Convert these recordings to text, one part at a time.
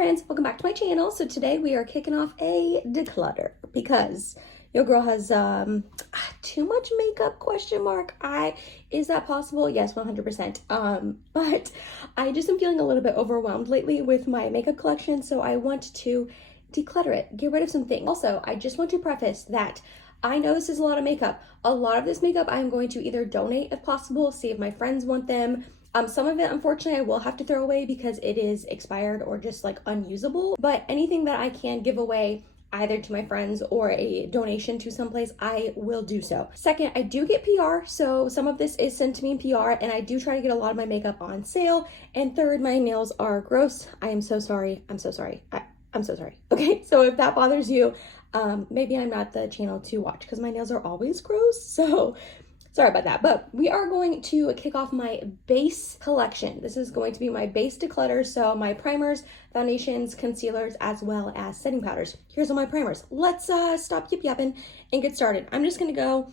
friends, welcome back to my channel. So today we are kicking off a declutter because your girl has too much makeup, question mark. Is that possible? Yes, 100%. But I just am feeling a little bit overwhelmed lately with my makeup collection, so I want to declutter it, get rid of some things. Also, I just want to preface that I know this is a lot of makeup. A lot of this makeup I'm going to either donate if possible, see if my friends want them. Some of it, unfortunately, I will have to throw away because it is expired or just like unusable. But anything that I can give away either to my friends or a donation to someplace, I will do so. Second, I do get PR, so some of this is sent to me in PR, and I do try to get a lot of my makeup on sale. And third, my nails are gross. I am so sorry. I'm so sorry. I'm so sorry. Okay, so if that bothers you, maybe I'm not the channel to watch because my nails are always gross. So sorry about that, but we are going to kick off my base collection. This is going to be my base declutter, so my primers, foundations, concealers, as well as setting powders. Here's all my primers. Let's stop yip-yapping and get started. I'm just gonna go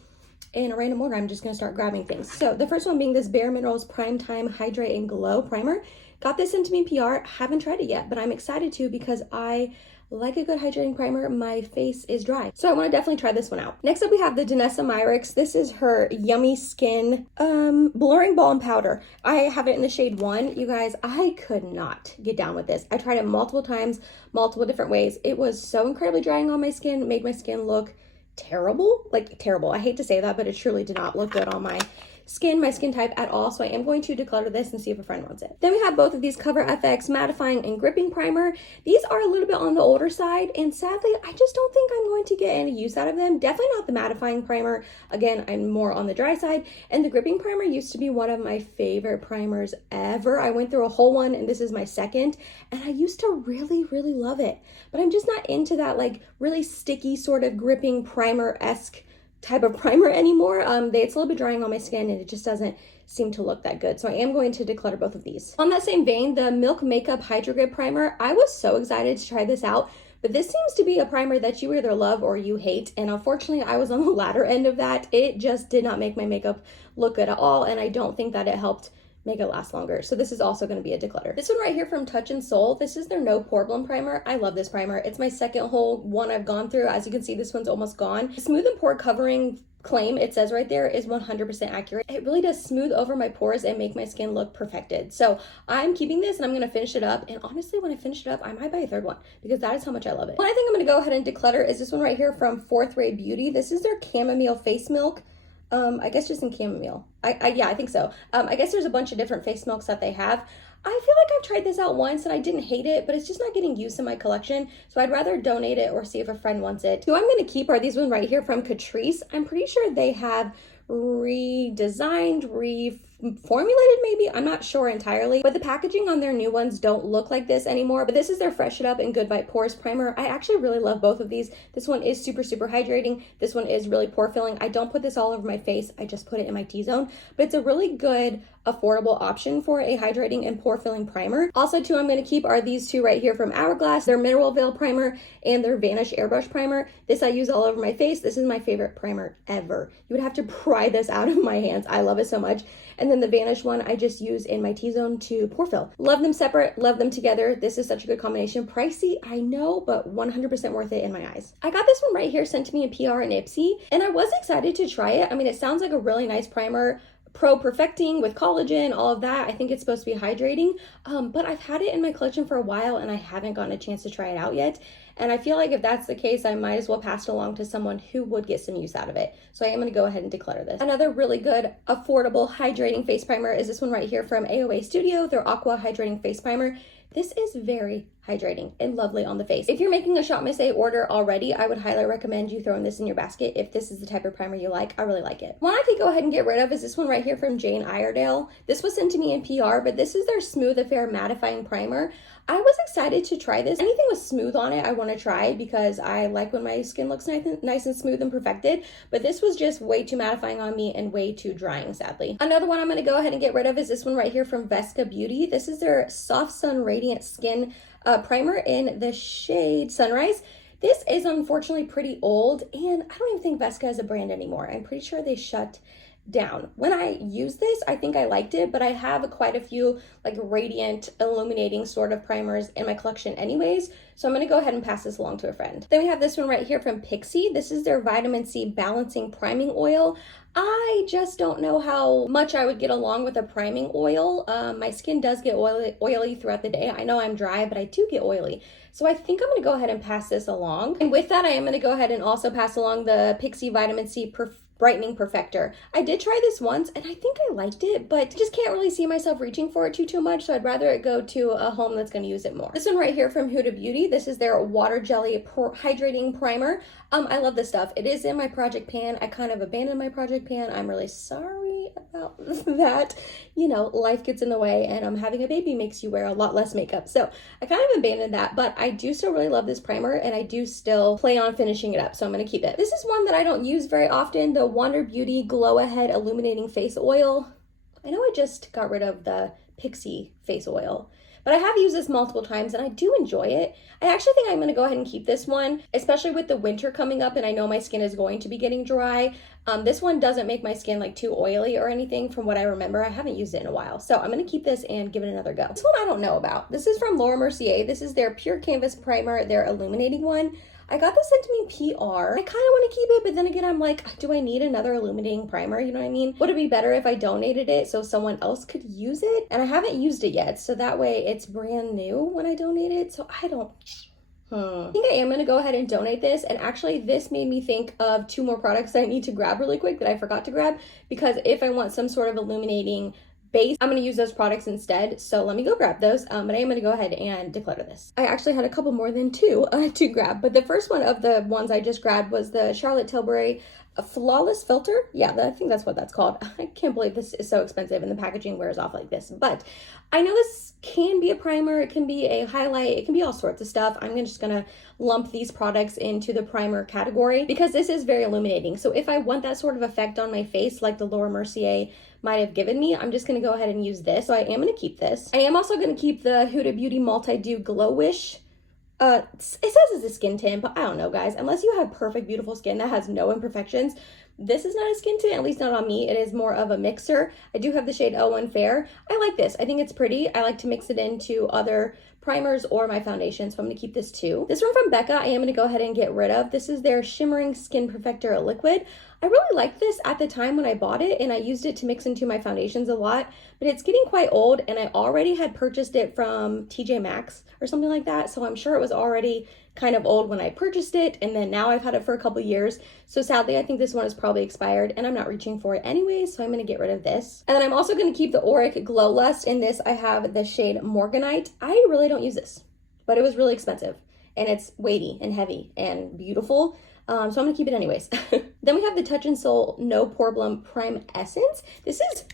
in a random order. I'm just gonna start grabbing things. So the first one being this Bare Minerals Prime Time Hydrate and Glow Primer. Got this into me in PR, haven't tried it yet, but I'm excited to because I like a good hydrating primer. My face is dry, so I want to definitely try this one out. Next up, we have the Danessa Myricks. This is her Yummy Skin Blurring Balm Powder. I have it in the shade 1. You guys, I could not get down with this. I tried it multiple times, multiple different ways. It was so incredibly drying on my skin, made my skin look terrible, like terrible. I hate to say that, but it truly did not look good on my skin, my skin type at all. So I am going to declutter this and see if a friend wants it. Then we have both of these Cover FX mattifying and gripping primer. These are a little bit on the older side, and sadly I just don't think I'm going to get any use out of them. Definitely not the mattifying primer. Again, I'm more on the dry side, and the gripping primer used to be one of my favorite primers ever. I went through a whole one, and this is my second, and I used to really love it, but I'm just not into that like really sticky sort of gripping primer-esque type of primer anymore. It's a little bit drying on my skin, and it just doesn't seem to look that good. So I am going to declutter both of these. On that same vein, the Milk Makeup Hydro Grip Primer. I was so excited to try this out, but this seems to be a primer that you either love or you hate. And unfortunately, I was on the latter end of that. It just did not make my makeup look good at all, and I don't think that it helped make it last longer. So this is also going to be a declutter. This one right here from Touch and Soul. This is their No Problem primer. I love this primer. It's my second whole one I've gone through. As you can see, this one's almost gone. The smooth and pore covering claim it says right there is 100% accurate. It really does smooth over my pores and make my skin look perfected. So I'm keeping this, and I'm going to finish it up. And honestly, when I finish it up, I might buy a third one because that is how much I love it. One I think I'm going to go ahead and declutter is this one right here from Fourth Ray Beauty. This is their Chamomile Face Milk. I guess just in chamomile. Yeah, I think so. I guess there's a bunch of different face milks that they have. I feel like I've tried this out once and I didn't hate it, but it's just not getting used in my collection. So I'd rather donate it or see if a friend wants it. Who I'm going to keep are these ones right here from Catrice. I'm pretty sure they have redesigned, reformulated maybe. I'm not sure entirely, but the packaging on their new ones don't look like this anymore. But this is their Fresh It Up and Good Vibe Pores Primer. I actually really love both of these. This one is super hydrating. This one is really pore filling. I don't put this all over my face. I just put it in my T-zone, but it's a really good affordable option for a hydrating and pore filling primer. Also too, I'm going to keep are these two right here from Hourglass, their Mineral Veil Primer and their Vanish Airbrush Primer. This I use all over my face. This is my favorite primer ever. You would have to pry this out of my hands. I love it so much. And then the Vanish one I just use in my T-zone to pore fill. Love them separate, love them together. This is such a good combination. Pricey, I know, but 100% worth it in my eyes. I got this one right here sent to me in PR and Ipsy, and I was excited to try it. I mean, it sounds like a really nice primer. Pro-perfecting with collagen, all of that. I think it's supposed to be hydrating, but I've had it in my collection for a while and I haven't gotten a chance to try it out yet. And I feel like if that's the case, I might as well pass it along to someone who would get some use out of it. So I am going to go ahead and declutter this. Another really good, affordable, hydrating face primer is this one right here from AOA Studio, their Aqua Hydrating Face Primer. This is very hydrating and lovely on the face. If you're making a Shop Miss A order already, I would highly recommend you throwing this in your basket if this is the type of primer you like. I really like it. One I could go ahead and get rid of is this one right here from Jane Iredale. This was sent to me in PR, but this is their Smooth Affair Mattifying Primer. I was excited to try this. Anything with smooth on it, I want to try because I like when my skin looks nice and smooth and perfected, but this was just way too mattifying on me and way too drying, sadly. Another one I'm going to go ahead and get rid of is this one right here from Vesca Beauty. This is their Soft Sun Radiant Skin primer in the shade Sunrise. This is unfortunately pretty old, and I don't even think Vesca is a brand anymore. I'm pretty sure they shut down. When I use this, I think I liked it, but I have quite a few like radiant illuminating sort of primers in my collection anyways, so I'm gonna go ahead and pass this along to a friend. Then we have this one right here from Pixi. This is their vitamin C balancing priming oil. I just don't know how much I would get along with a priming oil. My skin does get oily throughout the day. I know I'm dry, but I do get oily. So I think I'm gonna go ahead and pass this along. And with that, I am gonna go ahead and also pass along the Pixi Vitamin C Brightening Perfector. I did try this once and I think I liked it, but just can't really see myself reaching for it too much, so I'd rather it go to a home that's going to use it more. This one right here from Huda Beauty, this is their Water Jelly Hydrating Primer. I love this stuff. It is in my project pan. I kind of abandoned my project pan. I'm really sorry about that. You know, life gets in the way, and having a baby makes you wear a lot less makeup. So I kind of abandoned that, but I do still really love this primer, and I do still plan on finishing it up, so I'm going to keep it. This is one that I don't use very often, the Wander Beauty Glow Ahead Illuminating Face Oil. I know I just got rid of the Pixi face oil, but I have used this multiple times and I do enjoy it. I actually think I'm going to go ahead and keep this one, especially with the winter coming up and I know my skin is going to be getting dry. This one doesn't make my skin like too oily or anything from what I remember. I haven't used it in a while, so I'm going to keep this and give it another go. This one I don't know about. This is from Laura Mercier. This is their Pure Canvas Primer, their illuminating one. I got this sent to me PR. I kind of want to keep it, but then again, I'm like, do I need another illuminating primer? You know what I mean? Would it be better if I donated it so someone else could use it? And I haven't used it yet, so that way it's brand new when I donate it. So I don't... I think I am going to go ahead and donate this, and actually this made me think of 2 more products that I need to grab really quick that I forgot to grab, because if I want some sort of illuminating base, I'm going to use those products instead. So let me go grab those, but I am going to go ahead and declutter this. I actually had a couple more than 2 to grab, but the first one of the ones I just grabbed was the Charlotte Tilbury Flawless Filter. Yeah, I think that's what that's called. I can't believe this is so expensive and the packaging wears off like this, but I know this can be a primer, it can be a highlight, it can be all sorts of stuff. I'm just gonna lump these products into the primer category because this is very illuminating. So if I want that sort of effect on my face like the Laura Mercier might have given me, I'm just gonna go ahead and use this. So I am gonna keep this. I am also gonna keep the Huda Beauty Multi-Dew Glow Wish. It says it's a skin tint, but I don't know, guys. Unless you have perfect, beautiful skin that has no imperfections, this is not a skin tint, at least not on me. It is more of a mixer. I do have the shade 01 Fair. I like this. I think it's pretty. I like to mix it into other primers or my foundation, so I'm going to keep this too. This one from Becca, I am going to go ahead and get rid of. This is their Shimmering Skin Perfector Liquid. I really liked this at the time when I bought it, and I used it to mix into my foundations a lot, but it's getting quite old, and I already had purchased it from TJ Maxx or something like that, so I'm sure it was already kind of old when I purchased it, and then now I've had it for a couple years, so sadly I think this one is probably expired, and I'm not reaching for it anyways, so I'm going to get rid of this. And then I'm also going to keep the Auric Glow Lust. In this I have the shade Morganite. I really don't use this, but it was really expensive, and it's weighty and heavy and beautiful. So I'm gonna keep it anyways. Then we have the Touch in Soul No Problem Prime Essence. This is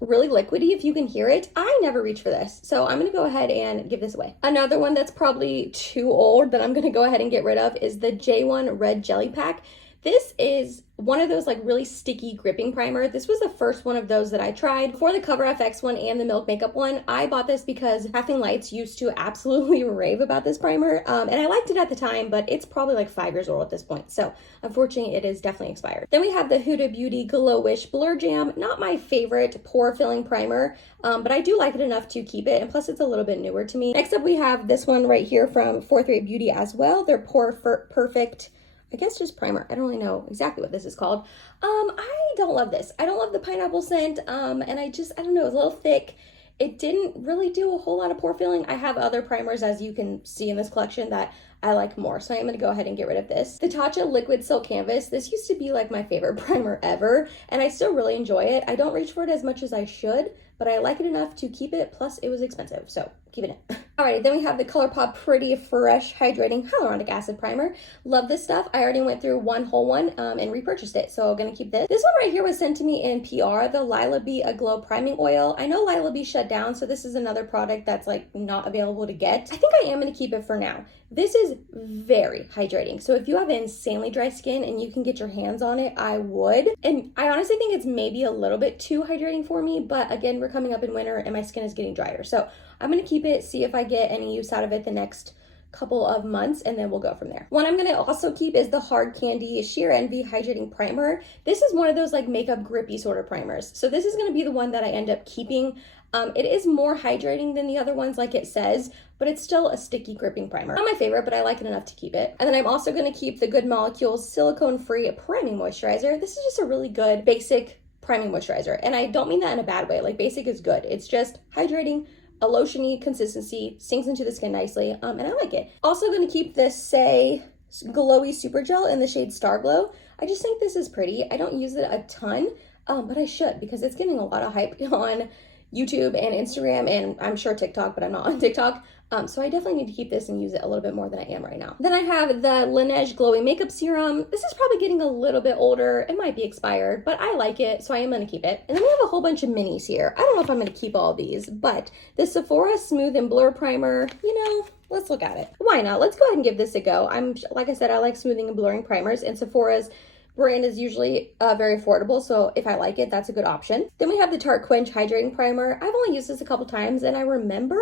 really liquidy, if you can hear it. I never reach for this, so I'm gonna go ahead and give this away. Another one that's probably too old that I'm gonna go ahead and get rid of is the J1 Red Jelly Pack. This is one of those like really sticky gripping primer. This was the first one of those that I tried. Before the Cover FX one and the Milk Makeup one, I bought this because Kathleen Lights used to absolutely rave about this primer, and I liked it at the time, but it's probably like 5 years old at this point, so unfortunately it is definitely expired. Then we have the Huda Beauty Glow Wish Blur Jam. Not my favorite pore filling primer, but I do like it enough to keep it, and plus it's a little bit newer to me. Next up we have this one right here from 4th Rate Beauty as well. Their Pore Perfect, I guess just primer. I don't really know exactly what this is called. I don't love this. I don't love the pineapple scent, and I don't know, it's a little thick. It didn't really do a whole lot of pore filling. I have other primers, as you can see in this collection, that I like more, so I'm going to go ahead and get rid of this. The Tatcha Liquid Silk Canvas. This used to be like my favorite primer ever, and I still really enjoy it. I don't reach for it as much as I should, but I like it enough to keep it, plus it was expensive, so keeping it. Alrighty, then we have the ColourPop Pretty Fresh Hydrating Hyaluronic Acid Primer. Love this stuff. I already went through one whole one and repurchased it, so I'm gonna keep this. This one right here was sent to me in PR, the Lila Bee Aglow Priming Oil. I know Lila Bee shut down, so this is another product that's like not available to get. I think I am gonna keep it for now. This is very hydrating, so if you have insanely dry skin and you can get your hands on it, I would. And I honestly think it's maybe a little bit too hydrating for me, but again, we're coming up in winter and my skin is getting drier, so I'm gonna keep it, see if I get any use out of it the next couple of months, and then we'll go from there. One I'm going to also keep is the Hard Candy Sheer Envy Hydrating Primer. This is one of those like makeup grippy sort of primers. So this is going to be the one that I end up keeping. It is more hydrating than the other ones, like it says, but it's still a sticky gripping primer. Not my favorite, but I like it enough to keep it. And then I'm also going to keep the Good Molecules silicone-free priming moisturizer. This is just a really good basic priming moisturizer. And I don't mean that in a bad way. Like, basic is good. It's just hydrating, a lotiony consistency, sinks into the skin nicely, and I like it. Also going to keep this Say Glowy Super Gel in the shade Star Glow. I just think this is pretty. I don't use it a ton, but I should, because it's getting a lot of hype on YouTube and Instagram, and I'm sure TikTok, but I'm not on TikTok. So I definitely need to keep this and use it a little bit more than I am right now. Then I have the Laneige Glowy Makeup Serum. This is probably getting a little bit older. It might be expired, but I like it, so I am going to keep it. And then we have a whole bunch of minis here. I don't know if I'm going to keep all these, but the Sephora Smooth and Blur Primer, you know, let's look at it. Why not? Let's go ahead and give this a go. Like I said, I like smoothing and blurring primers, and Sephora's brand is usually very affordable, so if I like it, that's a good option. Then we have the Tarte Quench Hydrating Primer. I've only used this a couple times, and I remember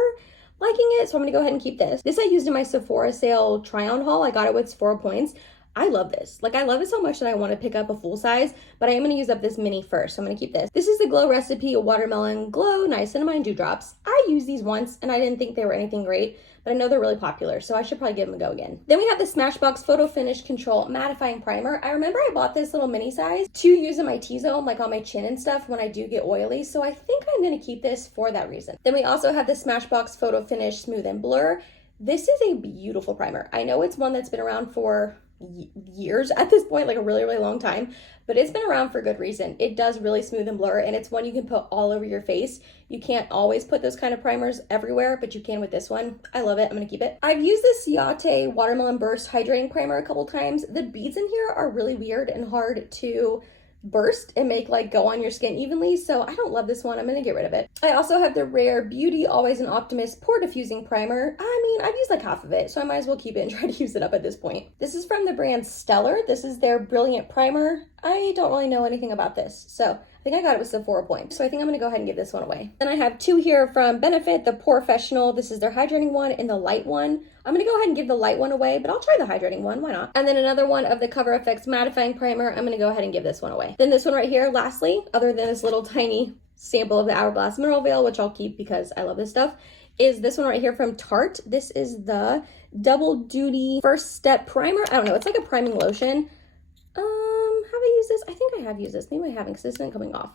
liking it, so I'm gonna go ahead and keep this. This I used in my Sephora sale try-on haul. I got it with Sephora points. I love this. Like, I love it so much that I want to pick up a full size, but I am going to use up this mini first, so I'm going to keep this. This is the Glow Recipe Watermelon Glow Niacinamide Dewdrops. I used these once, and I didn't think they were anything great, but I know they're really popular, so I should probably give them a go again. Then we have the Smashbox Photo Finish Control Mattifying Primer. I remember I bought this little mini size to use in my T-zone, like on my chin and stuff when I do get oily, so I think I'm going to keep this for that reason. Then we also have the Smashbox Photo Finish Smooth and Blur. This is a beautiful primer. I know it's one that's been around for years at this point, like a really, really long time, but it's been around for good reason. It does really smooth and blur, and it's one you can put all over your face. You can't always put those kind of primers everywhere, but you can with this one. I love it. I'm gonna keep it. I've used the Ciate Watermelon Burst Hydrating Primer a couple times. The beads in here are really weird and hard to burst and make like go on your skin evenly, so I don't love this one. I'm gonna get rid of it. I also have the Rare Beauty Always an Optimist Pore Diffusing Primer. I mean, I've used like half of it, so I might as well keep it and try to use it up at this point. This is from the brand Stellar. This is their Brilliant Primer. I don't really know anything about this, so I think I got it with Sephora points, so I think I'm gonna go ahead and give this one away. Then I have two here from Benefit, the Porefessional. This is their hydrating one and the light one. I'm gonna go ahead and give the light one away, but I'll try the hydrating one, why not? And then another one of the Cover FX Mattifying Primer. I'm gonna go ahead and give this one away. Then this one right here, lastly, other than this little tiny sample of the Hourglass Mineral Veil, which I'll keep because I love this stuff, is this one right here from Tarte. This is the Double Duty First Step Primer. I don't know, it's like a priming lotion. Have I used this? I think I have used this. Maybe I haven't because this isn't coming off.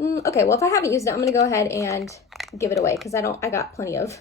Okay, well, if I haven't used it, I'm gonna go ahead and give it away because I got plenty of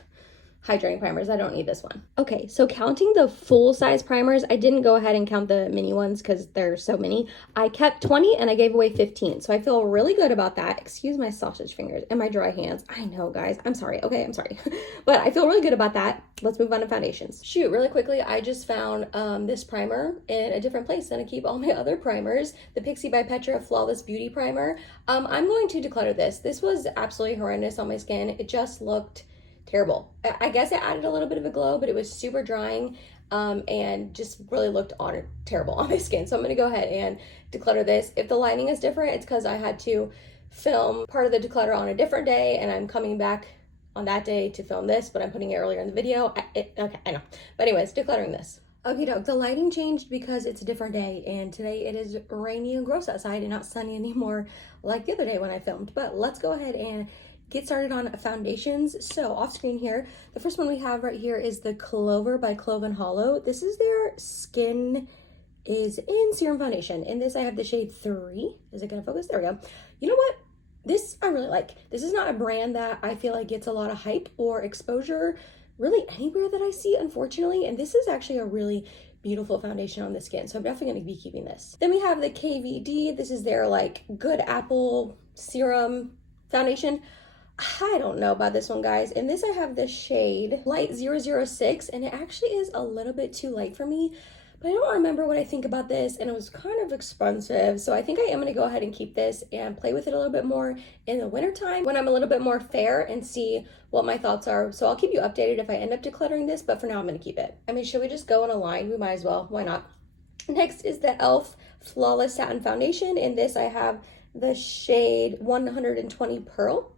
hydrating primers. I don't need this one. Okay, so counting the full size primers, I didn't go ahead and count the mini ones because there's so many. I kept 20 and I gave away 15. So I feel really good about that. Excuse my sausage fingers and my dry hands. I know, guys. I'm sorry. Okay, I'm sorry. But I feel really good about that. Let's move on to foundations. Shoot, really quickly, I just found this primer in a different place than I keep all my other primers. The Pixi by Petra Flawless Beauty Primer. I'm going to declutter this. This was absolutely horrendous on my skin. It just looked terrible. I guess it added a little bit of a glow, but it was super drying and just really looked terrible on my skin. So I'm going to go ahead and declutter this. If the lighting is different, it's because I had to film part of the declutter on a different day, and I'm coming back on that day to film this, but I'm putting it earlier in the video. Okay, I know. But anyways, decluttering this. Okay, doke, the lighting changed because it's a different day, and today it is rainy and gross outside and not sunny anymore like the other day when I filmed. But let's go ahead and get started on foundations. So off screen here, the first one we have right here is the Clover by Clove & Hollow. This is their Skin is in Serum Foundation. In this, I have the shade 3. Is it gonna focus? There we go. You know what? This I really like. This is not a brand that I feel like gets a lot of hype or exposure really anywhere that I see, unfortunately. And this is actually a really beautiful foundation on the skin. So I'm definitely gonna be keeping this. Then we have the KVD. This is their like Good Apple Serum Foundation. I don't know about this one, guys. In this, I have the shade Light 006, and it actually is a little bit too light for me, but I don't remember what I think about this, and it was kind of expensive, so I think I am going to go ahead and keep this and play with it a little bit more in the wintertime when I'm a little bit more fair and see what my thoughts are. So I'll keep you updated if I end up decluttering this, but for now, I'm going to keep it. I mean, should we just go in a line? We might as well. Why not? Next is the e.l.f. Flawless Satin Foundation. In this, I have the shade 120 Pearl.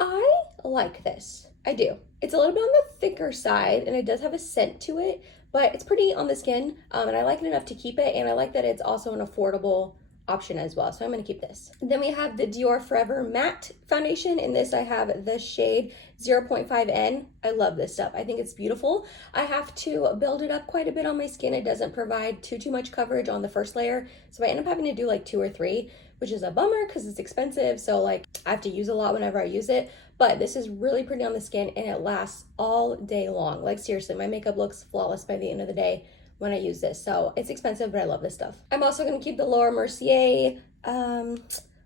I like this. I do. It's a little bit on the thicker side, and it does have a scent to it, but it's pretty on the skin, and I like it enough to keep it, and I like that it's also an affordable option as well, so I'm going to keep this. Then we have the Dior Forever Matte Foundation. In this I have the shade 0.5N. I love this stuff. I think it's beautiful. I have to build it up quite a bit on my skin. It doesn't provide too much coverage on the first layer, so I end up having to do like 2 or 3, which is a bummer because it's expensive, so like I have to use a lot whenever I use it. But this is really pretty on the skin, and it lasts all day long. Like seriously, my makeup looks flawless by the end of the day when I use this. So it's expensive, but I love this stuff. I'm also going to keep the Laura Mercier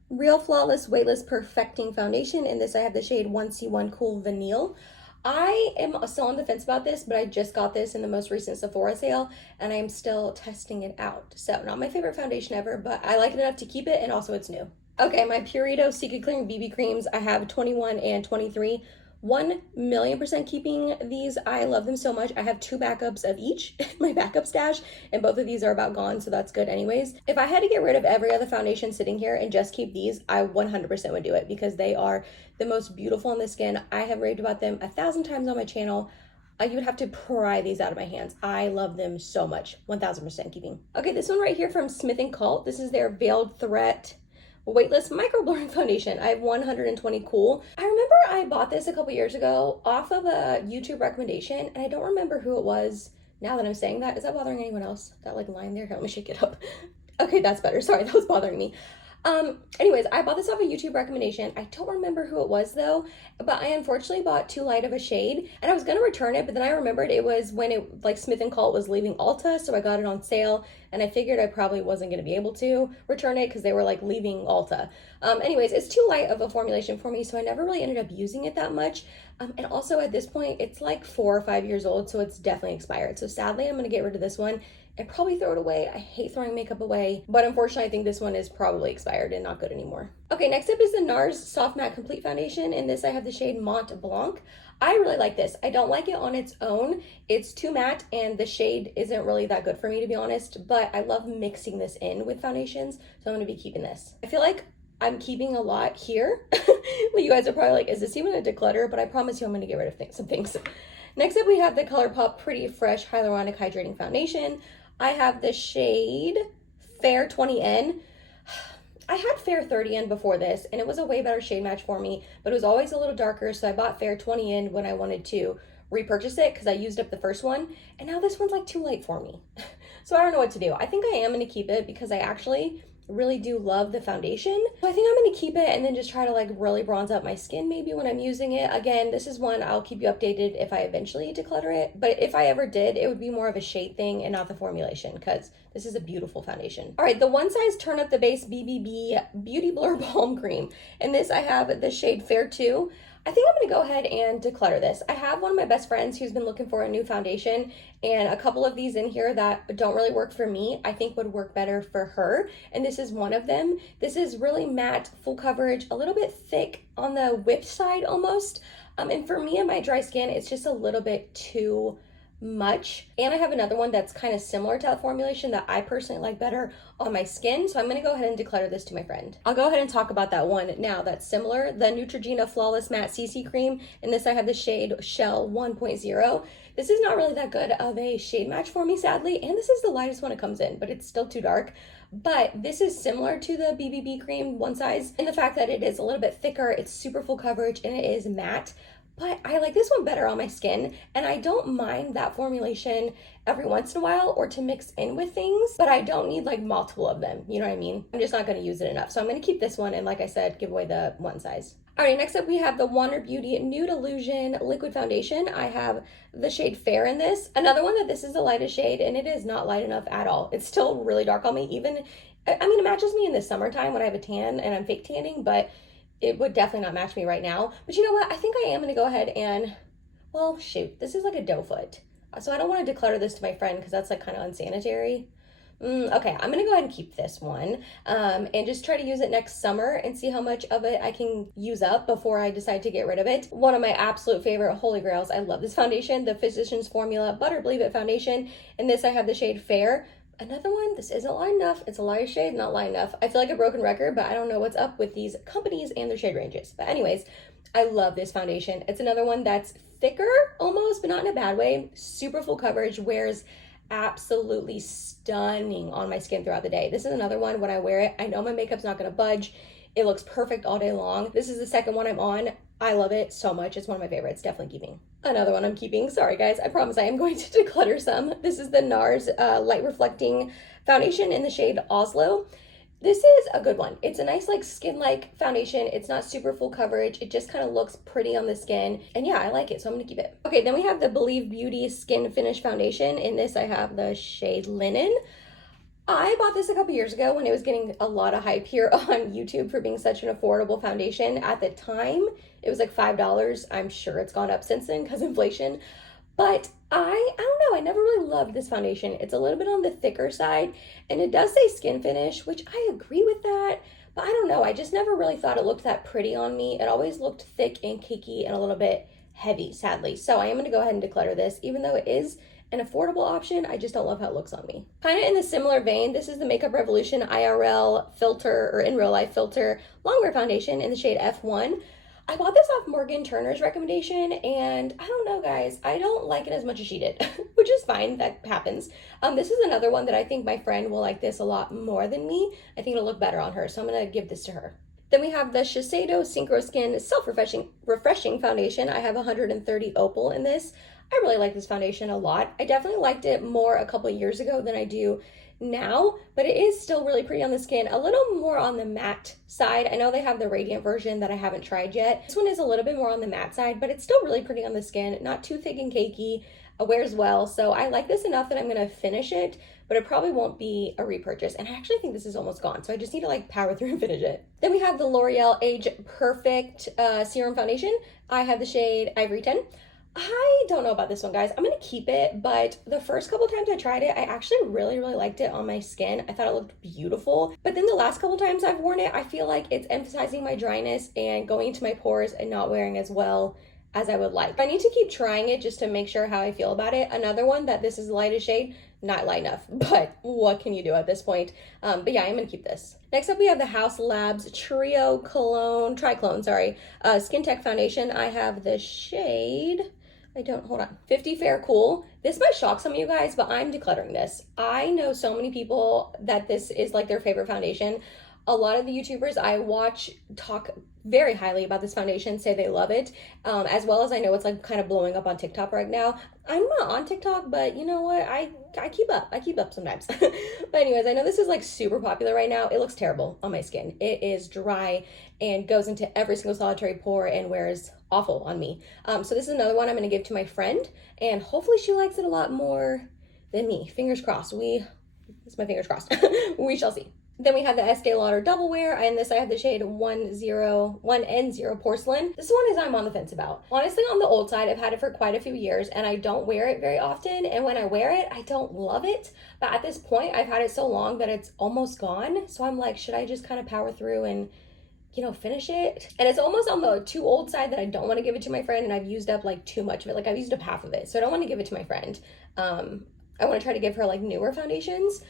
Real Flawless Weightless Perfecting Foundation. In this I have the shade 1C1 Cool Vanille. I am still on the fence about this, but I just got this in the most recent Sephora sale, and I am still testing it out. So not my favorite foundation ever, but I like it enough to keep it, and also it's new. Okay, my Purito Secret Clearing BB Creams. I have 21 and 23. 1,000,000% keeping these. I love them so much. I have 2 backups of each in my backup stash, and both of these are about gone, so that's good anyways. If I had to get rid of every other foundation sitting here and just keep these, I 100% would do it because they are the most beautiful on the skin. I have raved about them 1,000 times on my channel. You would have to pry these out of my hands. I love them so much. 1,000% keeping. Okay, this one right here from Smith & Cult. This is their Veiled Threat Weightless Micro Blurring Foundation. I have 120 Cool. I remember I bought this a couple years ago off of a YouTube recommendation, and I don't remember who it was now that I'm saying that. Is that bothering anyone else? That like line there? Here, let me shake it up. Okay, that's better. Sorry, that was bothering me. Anyways, I bought this off a YouTube recommendation. I don't remember who it was though, but I unfortunately bought too light of a shade, and I was gonna return it, but then I remembered it was when it like Smith & Cult was leaving Ulta, so I got it on sale, and I figured I probably wasn't gonna be able to return it because they were like leaving Ulta. Anyways, it's too light of a formulation for me, so I never really ended up using it that much. And also at this point, it's like 4 or 5 years old, so it's definitely expired. So sadly, I'm gonna get rid of this one and probably throw it away. I hate throwing makeup away, but unfortunately I think this one is probably expired and not good anymore. Okay, next up is the NARS Soft Matte Complete Foundation. In this I have the shade Mont Blanc. I really like this. I don't like it on its own. It's too matte and the shade isn't really that good for me, to be honest, but I love mixing this in with foundations, so I'm gonna be keeping this. I feel like I'm keeping a lot here. You guys are probably like, is this even a declutter? But I promise you I'm gonna get rid of some things. Next up we have the ColourPop Pretty Fresh Hyaluronic Hydrating Foundation. I have the shade Fair 20N. I had Fair 30N before this, and it was a way better shade match for me, but it was always a little darker, so I bought Fair 20N when I wanted to repurchase it because I used up the first one, and now this one's like too light for me. So I don't know what to do. I think I am going to keep it because I actually really do love the foundation. So I think I'm going to keep it and then just try to like really bronze up my skin maybe when I'm using it. Again, this is one I'll keep you updated if I eventually declutter it, but if I ever did, it would be more of a shade thing and not the formulation because this is a beautiful foundation. All right, the One Size Turn Up the Base BBB Beauty Blur Balm Cream. In this I have the shade Fair 2. I think I'm gonna go ahead and declutter this. I have one of my best friends who's been looking for a new foundation, and a couple of these in here that don't really work for me, I think would work better for her, and this is one of them. This is really matte, full coverage, a little bit thick on the whipped side almost, and for me and my dry skin, it's just a little bit too much. And I have another one that's kind of similar to that formulation that I personally like better on my skin, so I'm going to go ahead and declutter this to my friend. I'll go ahead and talk about that one now that's similar, the Neutrogena Flawless Matte CC Cream. In this I have the shade Shell 1.0. This is not really that good of a shade match for me, sadly, and this is the lightest one it comes in, but it's still too dark. But this is similar to the BBB cream One Size in the fact that it is a little bit thicker, it's super full coverage, and it is matte. But I like this one better on my skin, and I don't mind that formulation every once in a while or to mix in with things, but I don't need like multiple of them, you know what I mean? I'm just not going to use it enough. So I'm going to keep this one and, like I said, give away the One Size. All right, next up we have the Wander Beauty Nude Illusion Liquid Foundation. I have the shade Fair in this. Another one that this is the lightest shade, and it is not light enough at all. It's still really dark on me. I mean, it matches me in the summertime when I have a tan and I'm fake tanning, but it would definitely not match me right now. But you know what? I think I am going to go ahead and, well, shoot. This is like a doe foot. So I don't want to declutter this to my friend because that's like kind of unsanitary. Okay, I'm going to go ahead and keep this one and just try to use it next summer and see how much of it I can use up before I decide to get rid of it. One of my absolute favorite holy grails. I love this foundation, the Physicians Formula Butter Believe It Foundation. In this I have the shade Fair. Another one, this isn't light enough. It's a lighter shade, not light enough. I feel like a broken record, but I don't know what's up with these companies and their shade ranges. But anyways, I love this foundation. It's another one that's thicker almost, but not in a bad way. Super full coverage, wears absolutely stunning on my skin throughout the day. This is another one, when I wear it, I know my makeup's not gonna budge. It looks perfect all day long. This is the second one I'm on. I love it so much. It's one of my favorites. Definitely keeping. Another one I'm keeping. Sorry guys, I promise I am going to declutter some. This is the NARS Light Reflecting Foundation in the shade Oslo. This is a good one. It's a nice like skin-like foundation. It's not super full coverage. It just kind of looks pretty on the skin. And yeah, I like it, so I'm gonna keep it. Okay, then we have the Believe Beauty Skin Finish Foundation. In this, I have the shade Linen. I bought this a couple years ago when it was getting a lot of hype here on YouTube for being such an affordable foundation. At the time, it was like $5. I'm sure it's gone up since then because inflation. But I don't know, I never really loved this foundation. It's a little bit on the thicker side, and it does say skin finish, which I agree with that, but I don't know, I just never really thought it looked that pretty on me. It always looked thick and cakey and a little bit heavy, sadly. So I am going to go ahead and declutter this, even though it is an affordable option. I just don't love how it looks on me. Kind of in the similar vein, this is the Makeup Revolution IRL filter, or in real life filter, longwear foundation in the shade F1. I bought this off Morgan Turner's recommendation, and I don't know guys, I don't like it as much as she did, which is fine, that happens. This is another one that I think my friend will like this a lot more than me. I think it'll look better on her, so I'm gonna give this to her. Then we have the Shiseido Synchro Skin Refreshing Foundation. I have 130 Opal in this. I really like this foundation a lot. I definitely liked it more a couple years ago than I do now, but it is still really pretty on the skin, a little more on the matte side. I know they have the radiant version that I haven't tried yet. This one is a little bit more on the matte side, but it's still really pretty on the skin, not too thick and cakey, wears well. So I like this enough that I'm gonna finish it, but it probably won't be a repurchase. And I actually think this is almost gone, so I just need to like power through and finish it. Then we have the L'Oreal Age Perfect Serum Foundation. I have the shade Ivory 10. I don't know about this one, guys. I'm gonna keep it, but the first couple times I tried it, I actually really liked it on my skin. I thought it looked beautiful, but then the last couple times I've worn it, I feel like it's emphasizing my dryness and going into my pores and not wearing as well as I would like. I need to keep trying it just to make sure how I feel about it. Another one that this is the lightest shade, not light enough, but what can you do at this point? But yeah, I'm gonna keep this. Next up, we have the House Labs Triclone, Skin Tech Foundation. I have the shade, hold on, 50 Fair Cool. This might shock some of you guys, but I'm decluttering this. I know so many people that this is like their favorite foundation. A lot of the YouTubers I watch talk very highly about this foundation, say they love it, as well as I know it's like kind of blowing up on TikTok right now. I'm not on TikTok, but you know what? I keep up sometimes. But anyways, I know this is like super popular right now. It looks terrible on my skin. It is dry and goes into every single solitary pore and wears awful on me. So this is another one I'm going to give to my friend, and hopefully she likes it a lot more than me. Fingers crossed. It's my fingers crossed. We shall see. Then we have the Estee Lauder Double Wear, and this I have the shade 1N0 Porcelain. This one is I'm on the fence about. Honestly, on the old side, I've had it for quite a few years, and I don't wear it very often, and when I wear it, I don't love it. But at this point, I've had it so long that it's almost gone, so I'm like, should I just kind of power through and, you know, finish it? And it's almost on the too old side that I don't want to give it to my friend, and I've used up like too much of it. Like I've used up half of it, so I don't want to give it to my friend. I want to try to give her like newer foundations.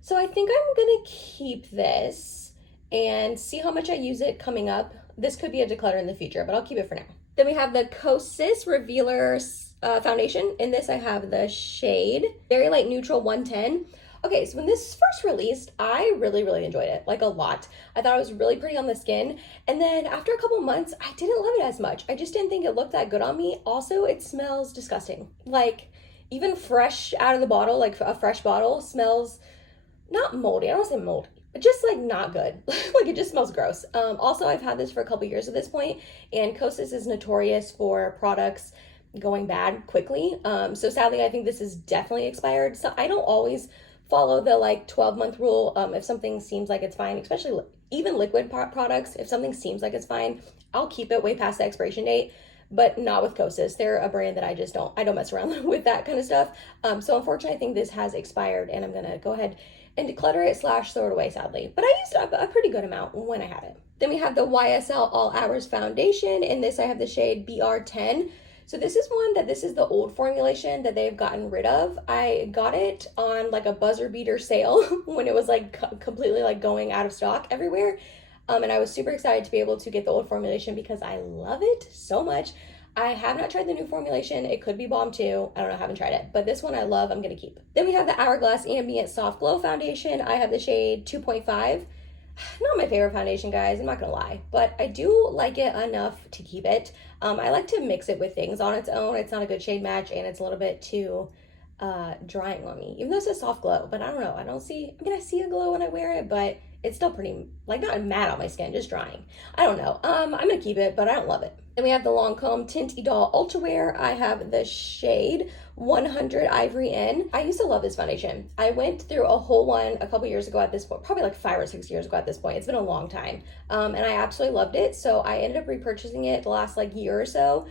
So I think I'm gonna keep this and see how much I use it coming up. This could be a declutter in the future, but I'll keep it for now. Then we have the Kosas Revealer Foundation. In this I have the shade Very Light Neutral 110. Okay, so when this first released, I really enjoyed it, like a lot. I thought it was really pretty on the skin. And then after a couple months, I didn't love it as much. I just didn't think it looked that good on me. Also, it smells disgusting. Like even fresh out of the bottle, like a fresh bottle smells not moldy, I don't want to say moldy, but just like not good. Like it just smells gross. Also, I've had this for a couple years at this point, and Kosas is notorious for products going bad quickly. So sadly, I think this is definitely expired. So I don't always follow the like 12-month rule. If something seems like it's fine, especially even liquid products, if something seems like it's fine, I'll keep it way past the expiration date. But not with Kosas. They're a brand that I don't mess around with that kind of stuff. So unfortunately, I think this has expired, and I'm gonna go ahead and declutter it / throw it away, sadly. But I used up a pretty good amount when I had it. Then we have the YSL All Hours Foundation. In this, I have the shade BR10. So this is the old formulation that they've gotten rid of. I got it on like a buzzer beater sale when it was like completely like going out of stock everywhere. And I was super excited to be able to get the old formulation because I love it so much. I have not tried the new formulation. It could be bomb too. I don't know, I haven't tried it. But this one I love, I'm going to keep. Then we have the Hourglass Ambient Soft Glow Foundation. I have the shade 2.5. Not my favorite foundation, guys, I'm not gonna lie, but I do like it enough to keep it. I like to mix it with things on its own. It's not a good shade match, and it's a little bit too drying on me, even though it's a soft glow. But I don't know, I mean, I see a glow when I wear it, but it's still pretty, like, not matte on my skin, just drying. I don't know. I'm gonna keep it, but I don't love it. Then we have the Lancome Tint Idol Ultra Wear. I have the shade 100 Ivory N. I used to love this foundation. I went through a whole one a couple years ago at this point, probably like 5 or 6 years ago at this point. It's been a long time. And I absolutely loved it. So I ended up repurchasing it the last like year or so.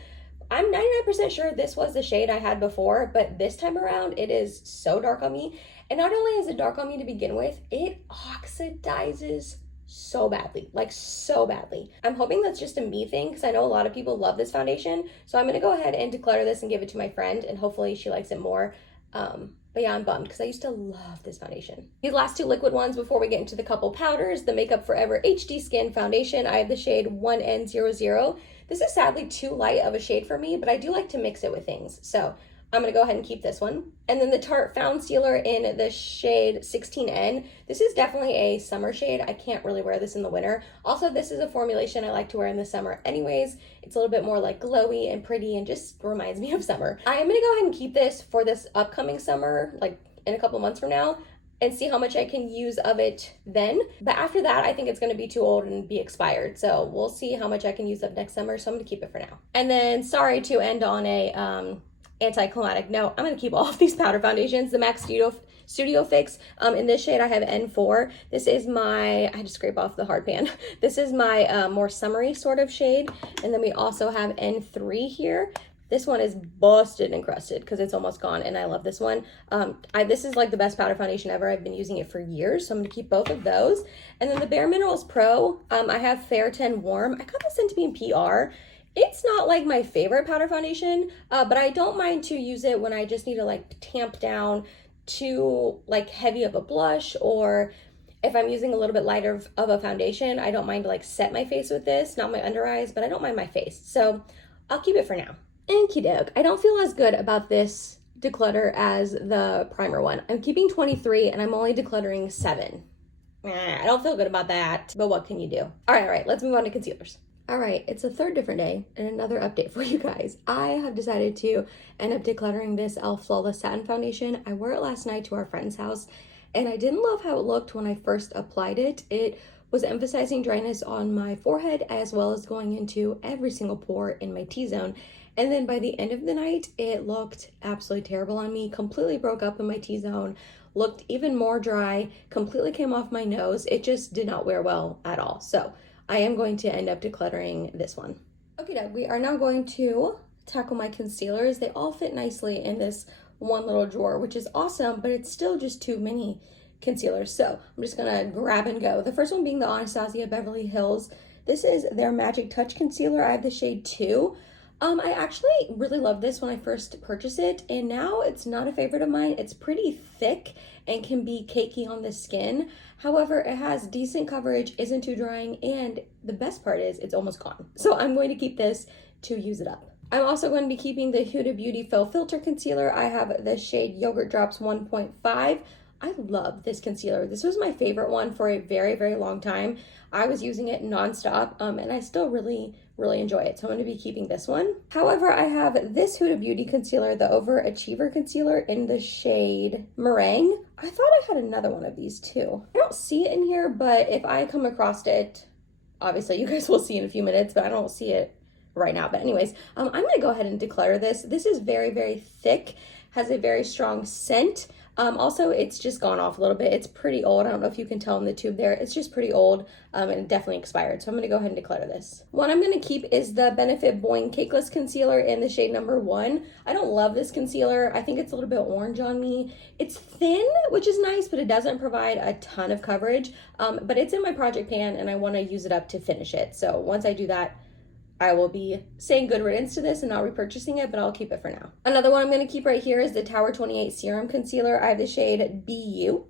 I'm 99% sure this was the shade I had before, but this time around it is so dark on me. And not only is it dark on me to begin with, it oxidizes so badly, like so badly. I'm hoping that's just a me thing because I know a lot of people love this foundation. So I'm gonna go ahead and declutter this and give it to my friend, and hopefully she likes it more. But yeah, I'm bummed because I used to love this foundation. These last two liquid ones before we get into the couple powders, the Makeup Forever HD Skin Foundation. I have the shade 1N00. This is sadly too light of a shade for me, but I do like to mix it with things. So I'm gonna go ahead and keep this one. And then the Tarte Found Sealer in the shade 16N. This is definitely a summer shade. I can't really wear this in the winter. Also, this is a formulation I like to wear in the summer anyways. It's a little bit more like glowy and pretty and just reminds me of summer. I am gonna go ahead and keep this for this upcoming summer, like in a couple months from now, and see how much I can use of it then. But after that, I think it's gonna be too old and be expired. So we'll see how much I can use up next summer. So I'm gonna keep it for now. And then sorry to end on a, anticlimactic note, I'm gonna keep all of these powder foundations. The MAC Studio Fix, in this shade I have N4. This is my, I had to scrape off the hard pan. This is my more summery sort of shade. And then we also have N3 here. This one is busted and crusted because it's almost gone, and I love this one. This is like the best powder foundation ever. I've been using it for years, so I'm gonna keep both of those. And then the Bare Minerals Pro, I have Fair 10 Warm. I got this sent to me in PR. It's not like my favorite powder foundation, but I don't mind to use it when I just need to like tamp down too like heavy of a blush, or if I'm using a little bit lighter of a foundation. I don't mind to like set my face with this, not my under eyes, but I don't mind my face. So I'll keep it for now. Okie doke. I don't feel as good about this declutter as the primer one. I'm keeping 23 and I'm only decluttering 7. I don't feel good about that, but what can you do? All right, let's move on to concealers. All right, it's a third different day and another update for you guys. I have decided to end up decluttering this e.l.f. Flawless Satin Foundation. I wore it last night to our friend's house, and I didn't love how it looked when I first applied it. It was emphasizing dryness on my forehead as well as going into every single pore in my T-zone. And then by the end of the night, it looked absolutely terrible on me, completely broke up in my T-zone, looked even more dry, completely came off my nose. It just did not wear well at all. So I am going to end up decluttering this one. Okay, we are now going to tackle my concealers. They all fit nicely in this one little drawer, which is awesome, but it's still just too many concealers. So I'm just gonna grab and go. The first one being the Anastasia Beverly Hills. This is their Magic Touch Concealer. I have the shade 2. I actually really loved this when I first purchased it, and now it's not a favorite of mine. It's pretty thick and can be cakey on the skin. However, it has decent coverage, isn't too drying, and the best part is it's almost gone. So I'm going to keep this to use it up. I'm also going to be keeping the Huda Beauty Faux Filter Concealer. I have the shade Yogurt Drops 1.5. I love this concealer. This was my favorite one for a very, very long time. I was using it nonstop, and I still really enjoy it. So I'm going to be keeping this one. However, I have this Huda Beauty concealer, the Overachiever Concealer in the shade Meringue. I thought I had another one of these too. I don't see it in here, but if I come across it, obviously you guys will see in a few minutes, but I don't see it right now. But anyways, I'm going to go ahead and declutter this. This is very, very thick, has a very strong scent. Also, it's just gone off a little bit. It's pretty old. I don't know if you can tell in the tube there. It's just pretty old and definitely expired. So I'm going to go ahead and declutter this. One I'm going to keep is the Benefit Boing Cakeless Concealer in the shade number 1. I don't love this concealer. I think it's a little bit orange on me. It's thin, which is nice, but it doesn't provide a ton of coverage. But it's in my project pan and I want to use it up to finish it. So once I do that, I will be saying good riddance to this and not repurchasing it, but I'll keep it for now. Another one I'm going to keep right here is the Tower 28 Serum Concealer. I have the shade BU.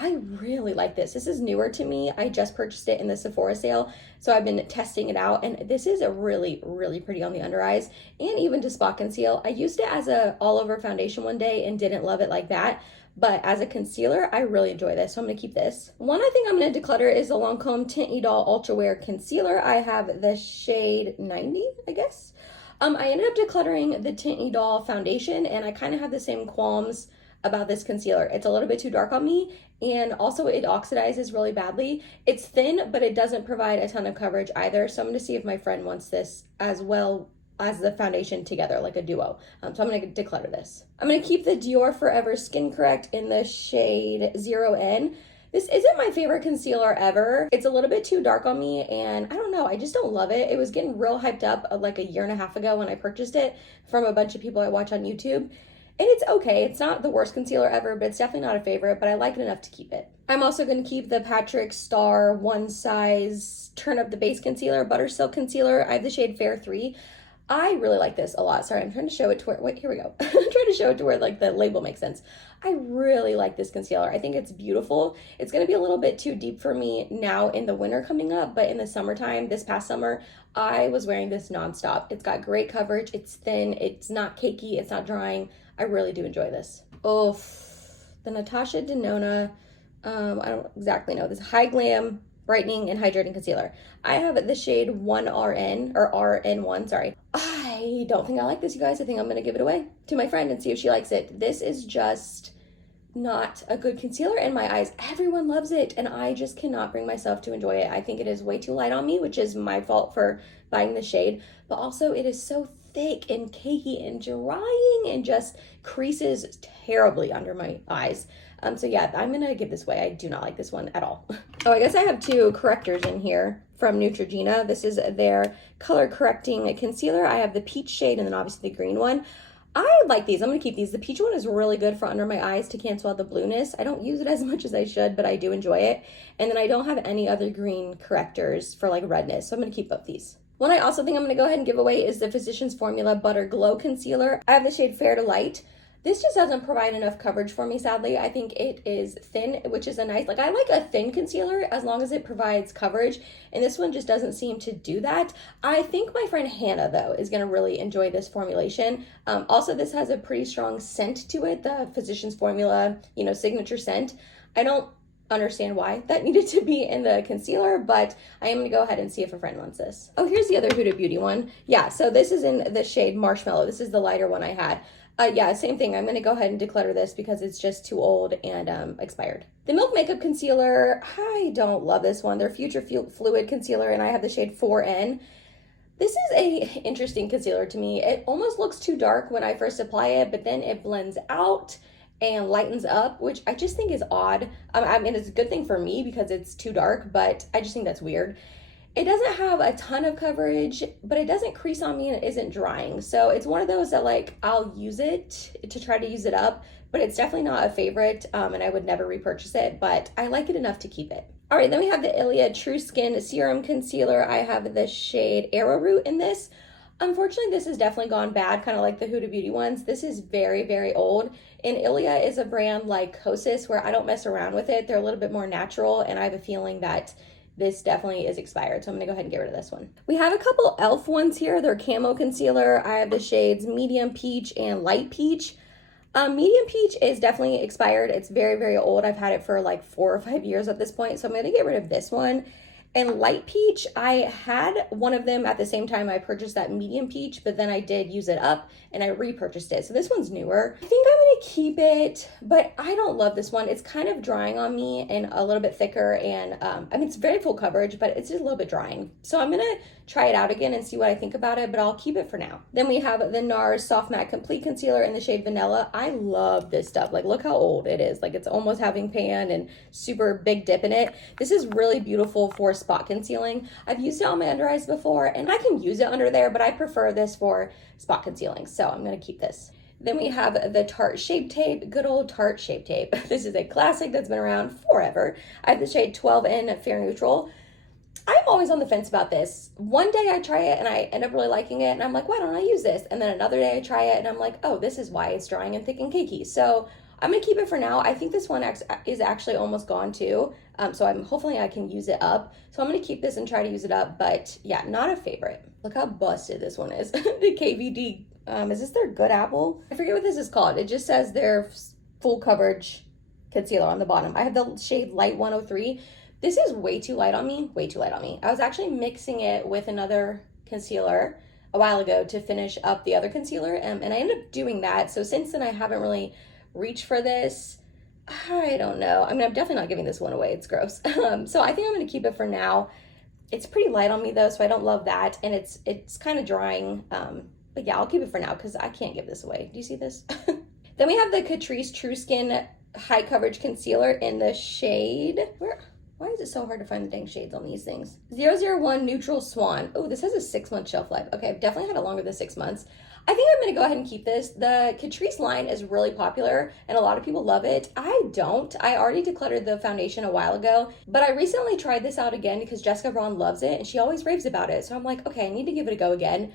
I really like this. This is newer to me. I just purchased it in the Sephora sale, so I've been testing it out, and this is a really, really pretty on the under eyes and even to spot conceal. I used it as a all-over foundation one day and didn't love it like that, but as a concealer, I really enjoy this, so I'm gonna keep this. One I think I'm gonna declutter is the Lancome Tint Idole Ultra Wear Concealer. I have the shade 90, I guess. I ended up decluttering the Tint Idole foundation, and I kind of have the same qualms about this concealer. It's a little bit too dark on me, and also it oxidizes really badly. It's thin, but it doesn't provide a ton of coverage either, so I'm gonna see if my friend wants this as well as the foundation together, like a duo. So I'm gonna declutter this. I'm gonna keep the Dior Forever Skin Correct in the shade 0N. This isn't my favorite concealer ever. It's a little bit too dark on me, and I don't know, I just don't love it. It was getting real hyped up like a year and a half ago when I purchased it from a bunch of people I watch on YouTube. And it's okay, it's not the worst concealer ever, but it's definitely not a favorite, but I like it enough to keep it. I'm also gonna keep the Patrick Star One Size Turn Up the Base Concealer, Butter Silk Concealer. I have the shade Fair 3. I really like this a lot. Sorry, I'm trying to show it to where, wait, here we go. I'm trying to show it to where like the label makes sense. I really like this concealer. I think it's beautiful. It's gonna be a little bit too deep for me now in the winter coming up, but in the summertime, this past summer, I was wearing this nonstop. It's got great coverage, it's thin, it's not cakey, it's not drying. I really do enjoy this. Oh, the Natasha Denona, I don't exactly know, this High Glam Brightening and Hydrating Concealer. I have the shade 1RN, or RN1, sorry. I don't think I like this, you guys. I think I'm gonna give it away to my friend and see if she likes it. This is just not a good concealer in my eyes. Everyone loves it, and I just cannot bring myself to enjoy it. I think it is way too light on me, which is my fault for buying the shade, but also it is so thick and cakey and drying and just creases terribly under my eyes. So yeah, I'm gonna give this away. I do not like this one at all. Oh, I guess I have two correctors in here from Neutrogena. This is their color correcting concealer. I have the peach shade and then obviously the green one. I like these. I'm gonna keep these. The peach one is really good for under my eyes to cancel out the blueness. I don't use it as much as I should, but I do enjoy it. And then I don't have any other green correctors for like redness, so I'm gonna keep both these. One I also think I'm gonna go ahead and give away is the Physicians Formula Butter Glow Concealer. I have the shade Fair to Light. This just doesn't provide enough coverage for me, sadly. I think it is thin, which is a nice, like I like a thin concealer as long as it provides coverage, and this one just doesn't seem to do that. I think my friend Hannah, though, is gonna really enjoy this formulation. Also, this has a pretty strong scent to it, the Physicians Formula, signature scent. I don't understand why that needed to be in the concealer, but I am gonna go ahead and see if a friend wants this. Oh, here's the other Huda Beauty one. Yeah, so this is in the shade Marshmallow. This is the lighter one I had. Yeah, same thing. I'm gonna go ahead and declutter this because it's just too old and expired. The Milk Makeup Concealer, I don't love this one. Their Future Fluid Concealer, and I have the shade 4N. This is a interesting concealer to me. It almost looks too dark when I first apply it, but then it blends out and lightens up, which I just think is odd. I mean, it's a good thing for me because it's too dark, but I just think that's weird. It doesn't have a ton of coverage, but it doesn't crease on me and it isn't drying. So it's one of those that like, I'll use it to try to use it up, but it's definitely not a favorite, and I would never repurchase it, but I like it enough to keep it. All right, then we have the Ilia True Skin Serum Concealer. I have the shade Arrowroot in this. Unfortunately, this has definitely gone bad, kind of like the Huda Beauty ones. This is very, very old. And Ilia is a brand like Kosas where I don't mess around with it. They're a little bit more natural, and I have a feeling that this definitely is expired, so I'm gonna go ahead and get rid of this one. We have a couple e.l.f. ones here. They're camo concealer. I have the shades Medium Peach and Light Peach. Medium Peach is definitely expired. It's very, very old. I've had it for like 4 or 5 years at this point, so I'm gonna get rid of this one. And Light Peach, I had one of them at the same time I purchased that Medium Peach, but then I did use it up and I repurchased it. So this one's newer. I think I'm gonna keep it, but I don't love this one. It's kind of drying on me and a little bit thicker, and I mean, it's very full coverage, but it's just a little bit drying. So I'm gonna try it out again and see what I think about it, but I'll keep it for now. Then we have the NARS Soft Matte Complete Concealer in the shade Vanilla. I love this stuff. Like, look how old it is. Like, it's almost having pan and super big dip in it. This is really beautiful for spot concealing. I've used it on my under eyes before, and I can use it under there, but I prefer this for spot concealing, so I'm gonna keep this. Then we have the Tarte Shape Tape, good old Tarte Shape Tape. This is a classic that's been around forever. I have the shade 12N Fair Neutral. I'm always on the fence about this. One day I try it and I end up really liking it, and I'm like, why don't I use this? And then another day I try it and I'm like, oh, this is why it's drying and thick and cakey. So I'm gonna keep it for now. I think this one is actually almost gone too. So hopefully I can use it up. So I'm gonna keep this and try to use it up, but yeah, not a favorite. Look how busted this one is. The KVD, is this their Good Apple? I forget what this is called. It just says their full coverage concealer on the bottom. I have the shade Light 103. This is way too light on me, way too light on me. I was actually mixing it with another concealer a while ago to finish up the other concealer, and I ended up doing that. So since then I haven't really reached for this. I don't know. I mean, I'm definitely not giving this one away. It's gross. So I think I'm gonna keep it for now. It's pretty light on me though, so I don't love that, and it's kind of drying. But yeah, I'll keep it for now because I can't give this away. Do you see this? Then we have the Catrice True Skin High Coverage Concealer in the shade, why is it so hard to find the dang shades on these things? 001 Neutral Swan. Oh, this has a 6-month shelf life. Okay, I've definitely had it longer than 6 months. I think I'm gonna go ahead and keep this. The Catrice line is really popular and a lot of people love it. I don't. I already decluttered the foundation a while ago, but I recently tried this out again because Jessica Braun loves it and she always raves about it. So I'm like, okay, I need to give it a go again.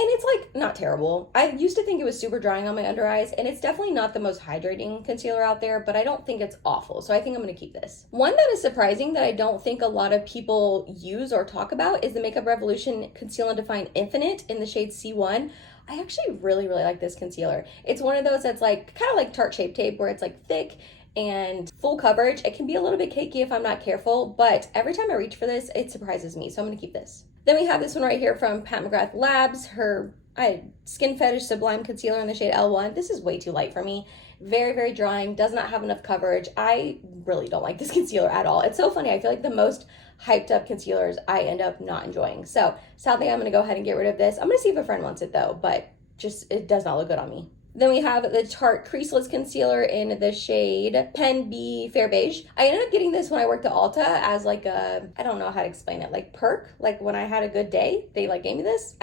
And it's like not terrible. I used to think it was super drying on my under eyes, and it's definitely not the most hydrating concealer out there, but I don't think it's awful. So I think I'm gonna keep this. One that is surprising that I don't think a lot of people use or talk about is the Makeup Revolution Conceal and Define Infinite in the shade C1. I actually really like this concealer. It's one of those that's like kind of like Tarte Shape Tape where it's like thick and full coverage. It can be a little bit cakey if I'm not careful, but every time I reach for this, it surprises me. So I'm gonna keep this. Then we have this one right here from Pat McGrath Labs, her Skin Fetish Sublime Concealer in the shade L1. This is way too light for me. Very drying, does not have enough coverage. I really don't like this concealer at all. It's so funny. I feel like the most hyped up concealers I end up not enjoying. So sadly, I'm gonna go ahead and get rid of this. I'm gonna see if a friend wants it though, but just, it does not look good on me. Then we have the Tarte Creaseless Concealer in the shade Pen B Fair Beige. I ended up getting this when I worked at Ulta as like a, I don't know how to explain it, like perk. Like when I had a good day, they like gave me this,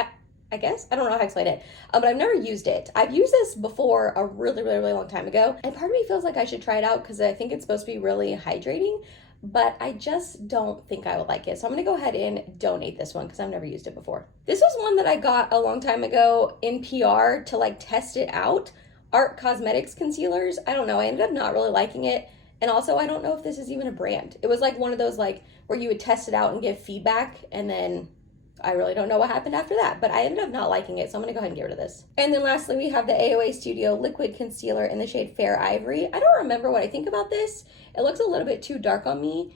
I guess. I don't know how to explain it, but I've never used it. I've used this before a really long time ago, and part of me feels like I should try it out because I think it's supposed to be really hydrating, but I just don't think I would like it. So I'm gonna go ahead and donate this one because I've never used it before. This was one that I got a long time ago in PR to like test it out. Art Cosmetics concealers. I don't know. I ended up not really liking it. And also, I don't know if this is even a brand. It was like one of those like where you would test it out and give feedback, and then I really don't know what happened after that, but I ended up not liking it, so I'm gonna go ahead and get rid of this. And then lastly, we have the AOA Studio Liquid Concealer in the shade Fair Ivory. I don't remember what I think about this. It looks a little bit too dark on me,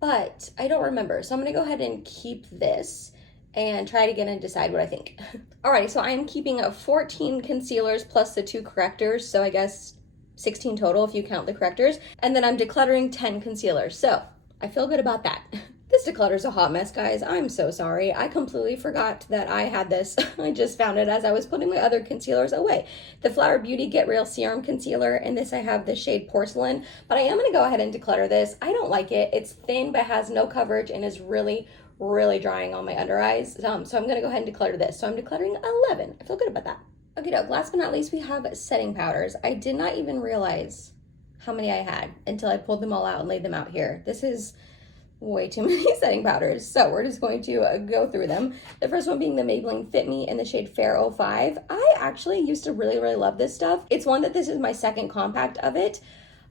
but I don't remember. So I'm gonna go ahead and keep this and try it again and decide what I think. Alrighty, so I am keeping 14 concealers plus the 2 correctors, so I guess 16 total if you count the correctors. And then I'm decluttering 10 concealers, so I feel good about that. This declutter is a hot mess, guys. I'm so sorry. I completely forgot that I had this. I just found it as I was putting my other concealers away. The Flower Beauty Get Real Serum Concealer, and this I have the shade Porcelain, but I am gonna go ahead and declutter this. I don't like it. It's thin but has no coverage and is really drying on my under eyes. So I'm gonna go ahead and declutter this. So I'm decluttering 11. I feel good about that. Okay, last but not least, we have setting powders. I did not even realize how many I had until I pulled them all out and laid them out here. This is way too many setting powders. So we're just going to go through them. The first one being the Maybelline Fit Me in the shade Fair 05. I actually used to really love this stuff. It's one that this is my second compact of it.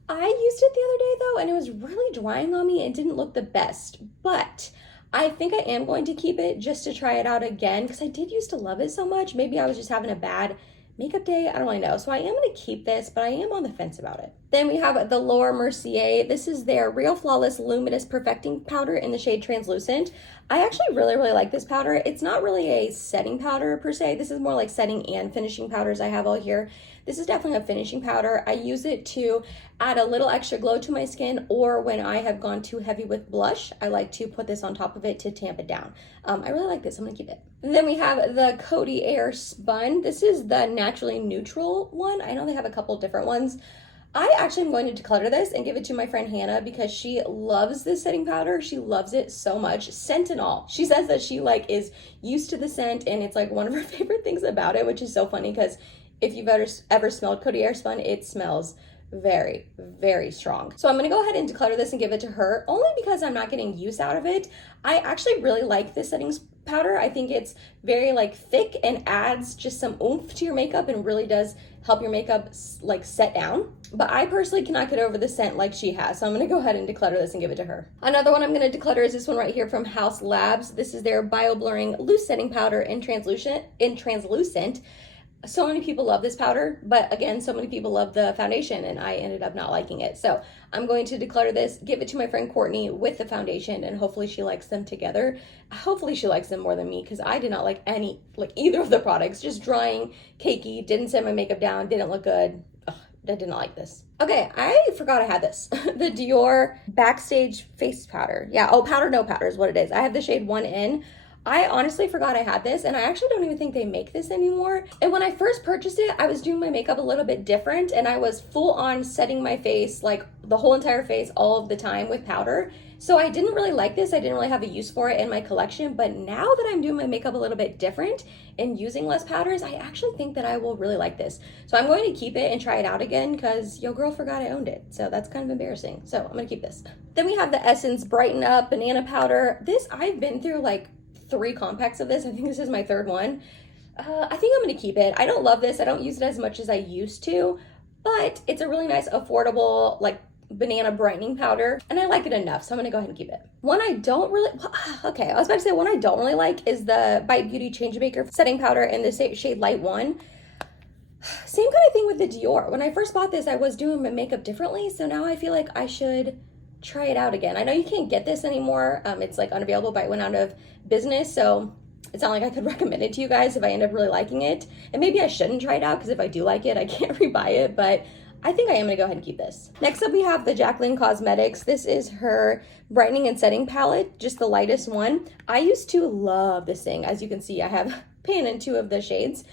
I used it the other day though, and it was really drying on me and didn't look the best, but I think I am going to keep it just to try it out again because I did used to love it so much. Maybe I was just having a bad makeup day. I don't really know. So I am going to keep this, but I am on the fence about it. Then we have the Laura Mercier. This is their Real Flawless Luminous Perfecting Powder in the shade Translucent. I actually really like this powder. It's not really a setting powder per se. This is more like setting and finishing powders I have all here. This is definitely a finishing powder. I use it to add a little extra glow to my skin, or when I have gone too heavy with blush, I like to put this on top of it to tamp it down. I really like this. I'm gonna keep it. And then we have the Coty Air Spun. This is the Naturally Neutral one. I know they have a couple different ones. I actually am going to declutter this and give it to my friend Hannah because she loves this setting powder. She loves it so much, scent and all. She says that she like is used to the scent and it's like one of her favorite things about it, which is so funny because if you've ever smelled Coty Air Spun, it smells very strong. So I'm gonna go ahead and declutter this and give it to her only because I'm not getting use out of it. I actually really like this setting powder. I think it's very like thick and adds just some oomph to your makeup and really does help your makeup like set down. But I personally cannot get over the scent like she has, so I'm going to go ahead and declutter this and give it to her. Another one I'm going to declutter is this one right here from House Labs. This is their Bio Blurring Loose Setting Powder in translucent. So many people love this powder, but again, so many people love the foundation, and I ended up not liking it. So I'm going to declutter this, give it to my friend Courtney with the foundation, and hopefully she likes them together. Hopefully she likes them more than me, because I did not like either of the products. Just drying, cakey, didn't set my makeup down, didn't look good. Ugh, I did not like this. Okay, I forgot I had this. The Dior Backstage Face Powder. Yeah, oh, Powder No Powder is what it is. I have the shade 1N. I honestly forgot I had this, and I actually don't even think they make this anymore. And when I first purchased it, I was doing my makeup a little bit different, and I was full on setting my face, like the whole entire face all of the time with powder. So I didn't really like this. I didn't really have a use for it in my collection, but now that I'm doing my makeup a little bit different and using less powders, I actually think that I will really like this. So I'm going to keep it and try it out again, because yo girl forgot I owned it. So that's kind of embarrassing. So I'm gonna keep this. Then we have the Essence Brighten Up Banana Powder. This, I've been through like 3 compacts of this. I think this is my 3rd one. I think I'm gonna keep it. I don't love this. I don't use it as much as I used to, but it's a really nice, affordable, like banana brightening powder, and I like it enough, so I'm gonna go ahead and keep it. One I don't really, okay, I was about to say one I don't really like is the Bite Beauty Change Maker setting powder in the shade Light 1. Same kind of thing with the Dior. When I first bought this, I was doing my makeup differently, so now I feel like I should try it out again. I know you can't get this anymore. It's like unavailable, but it went out of business, so it's not like I could recommend it to you guys if I end up really liking it. And maybe I shouldn't try it out, because if I do like it, I can't rebuy it, but I think I am gonna go ahead and keep this. Next up, we have the Jaclyn Cosmetics. This is her brightening and setting palette, just the lightest one. I used to love this thing. As you can see, I have pan in 2 of the shades.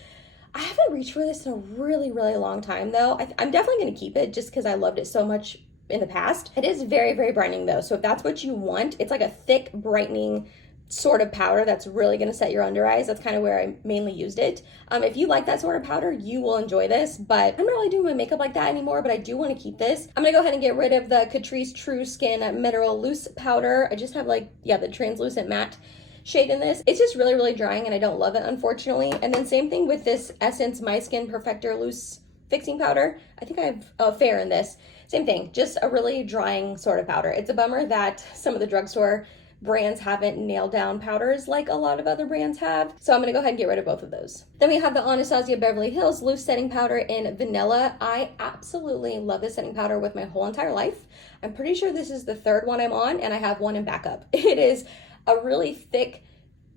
I haven't reached for this in a really, really long time though. I'm definitely gonna keep it just because I loved it so much in the past. It is very, very brightening though. So if that's what you want, it's like a thick brightening sort of powder that's really going to set your under eyes. That's kind of where I mainly used it. If you like that sort of powder, you will enjoy this, but I'm not really doing my makeup like that anymore, but I do want to keep this. I'm going to go ahead and get rid of the Catrice True Skin Mineral Loose Powder. I just have the translucent matte shade in this. It's just really, really drying, and I don't love it, unfortunately. And then same thing with this Essence My Skin Perfector Loose Fixing Powder. I think I have Fair in this. Same thing, just a really drying sort of powder. It's a bummer that some of the drugstore brands haven't nailed down powders like a lot of other brands have. So I'm gonna go ahead and get rid of both of those. Then we have the Anastasia Beverly Hills Loose Setting Powder in Vanilla. I absolutely love this setting powder with my whole entire life. I'm pretty sure this is the 3rd one I'm on, and I have one in backup. It is a really thick,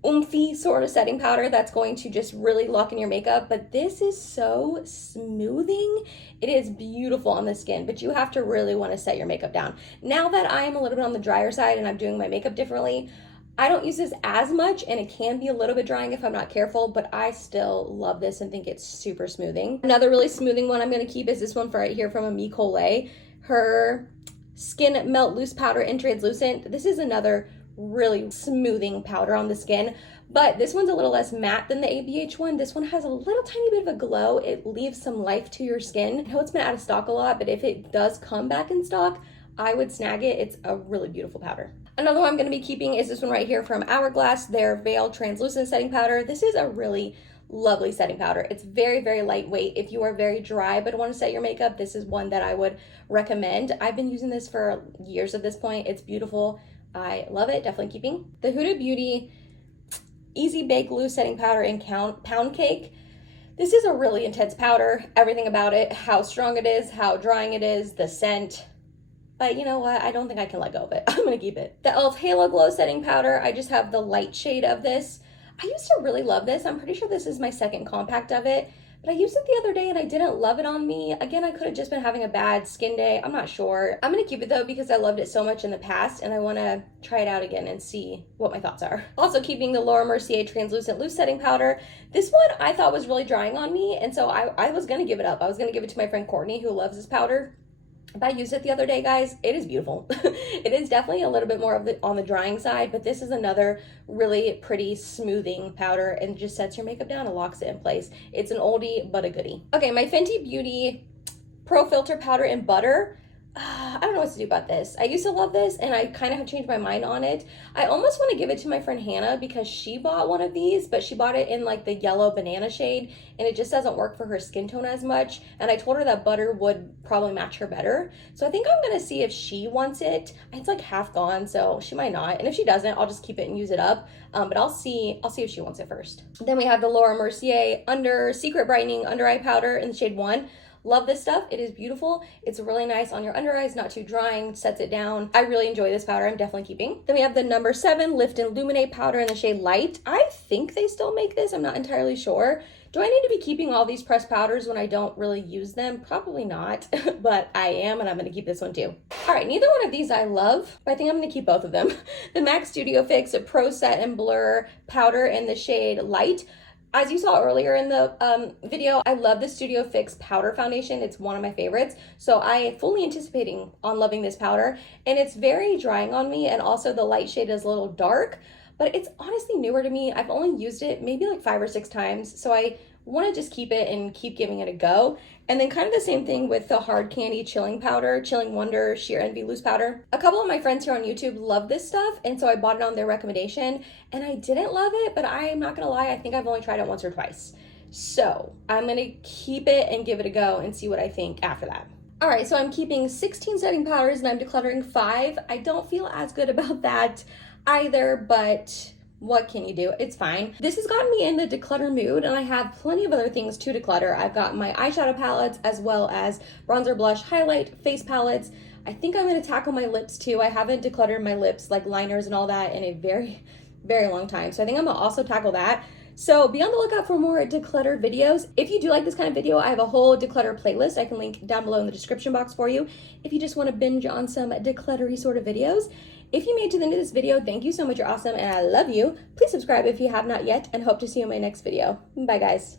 oomphy sort of setting powder that's going to just really lock in your makeup, but this is so smoothing. It is beautiful on the skin, but you have to really want to set your makeup down. Now that I'm a little bit on the drier side and I'm doing my makeup differently, I don't use this as much, and it can be a little bit drying if I'm not careful, but I still love this and think it's super smoothing. Another really smoothing one I'm going to keep is this one right here from Ami Collet. Her Skin Melt Loose Powder in Translucent. This is another really smoothing powder on the skin, but this one's a little less matte than the ABH one. This one has a little tiny bit of a glow. It leaves some life to your skin. I know it's been out of stock a lot, but if it does come back in stock, I would snag it. It's a really beautiful powder. Another one I'm going to be keeping is this one right here from Hourglass, their Veil Translucent Setting Powder. This is a really lovely setting powder. It's very, very lightweight. If you are very dry but want to set your makeup, this is one that I would recommend. I've been using this for years at this point. It's beautiful. I love it. Definitely keeping. The Huda Beauty Easy Bake Loose Setting Powder in Pound Cake. This is a really intense powder. Everything about it, how strong it is, how drying it is, the scent. But you know what? I don't think I can let go of it. I'm going to keep it. The e.l.f. Halo Glow Setting Powder. I just have the light shade of this. I used to really love this. I'm pretty sure this is my 2nd compact of it. But I used it the other day and I didn't love it on me. Again, I could have just been having a bad skin day. I'm not sure. I'm going to keep it though because I loved it so much in the past and I want to try it out again and see what my thoughts are. Also keeping the Laura Mercier Translucent Loose Setting Powder. This one I thought was really drying on me, and so I was going to give it up. I was going to give it to my friend Courtney, who loves this powder. But I used it the other day, guys. It is beautiful. It is definitely a little bit more on the drying side, but this is another really pretty smoothing powder and just sets your makeup down and locks it in place. It's an oldie but a goodie. Okay, my Fenty Beauty Pro Filter Powder in Butter. I don't know what to do about this. I used to love this and I kind of have changed my mind on it. I almost want to give it to my friend Hannah because she bought one of these, but she bought it in like the yellow banana shade and it just doesn't work for her skin tone as much. And I told her that butter would probably match her better. So I think I'm going to see if she wants it. It's like half gone, so she might not. And if she doesn't, I'll just keep it and use it up. But I'll see if she wants it first. Then we have the Laura Mercier Secret Brightening Under Eye Powder in the shade 1. Love this stuff. It is beautiful. It's really nice on your under eyes, not too drying, sets it down. I really enjoy this powder. I'm definitely keeping. Then we have the number 7 Lift and Illuminate powder in the shade Light. I think they still make this. I'm not entirely sure. Do I need to be keeping all these pressed powders when I don't really use them? Probably not, but I am, and I'm gonna keep this one too. All right, neither one of these I love, but I think I'm gonna keep both of them. The MAC Studio Fix Pro Set and Blur powder in the shade Light. As you saw earlier in the video, I love the Studio Fix powder foundation. It's one of my favorites. So I am fully anticipating on loving this powder. And it's very drying on me. And also the light shade is a little dark, but it's honestly newer to me. I've only used it maybe like 5 or 6 times. So I want to just keep it and keep giving it a go. And then kind of the same thing with the Hard Candy Chilling Powder, Chilling Wonder Sheer Envy Loose Powder. A couple of my friends here on YouTube love this stuff, and so I bought it on their recommendation, and I didn't love it, but I'm not gonna lie, I think I've only tried it once or twice. So I'm gonna keep it and give it a go and see what I think after that. All right, so I'm keeping 16 setting powders and I'm decluttering 5. I don't feel as good about that either, but what can you do? It's fine. This has gotten me in the declutter mood, and I have plenty of other things to declutter. I've got my eyeshadow palettes as well as bronzer, blush, highlight, face palettes. I think I'm going to tackle my lips too. I haven't decluttered my lips, like liners and all that, in a very, very long time. So I think I'm going to also tackle that. So be on the lookout for more declutter videos. If you do like this kind of video, I have a whole declutter playlist I can link down below in the description box for you if you just want to binge on some decluttery sort of videos. If you made it to the end of this video, thank you so much. You're awesome and I love you. Please subscribe if you have not yet, and hope to see you in my next video. Bye guys.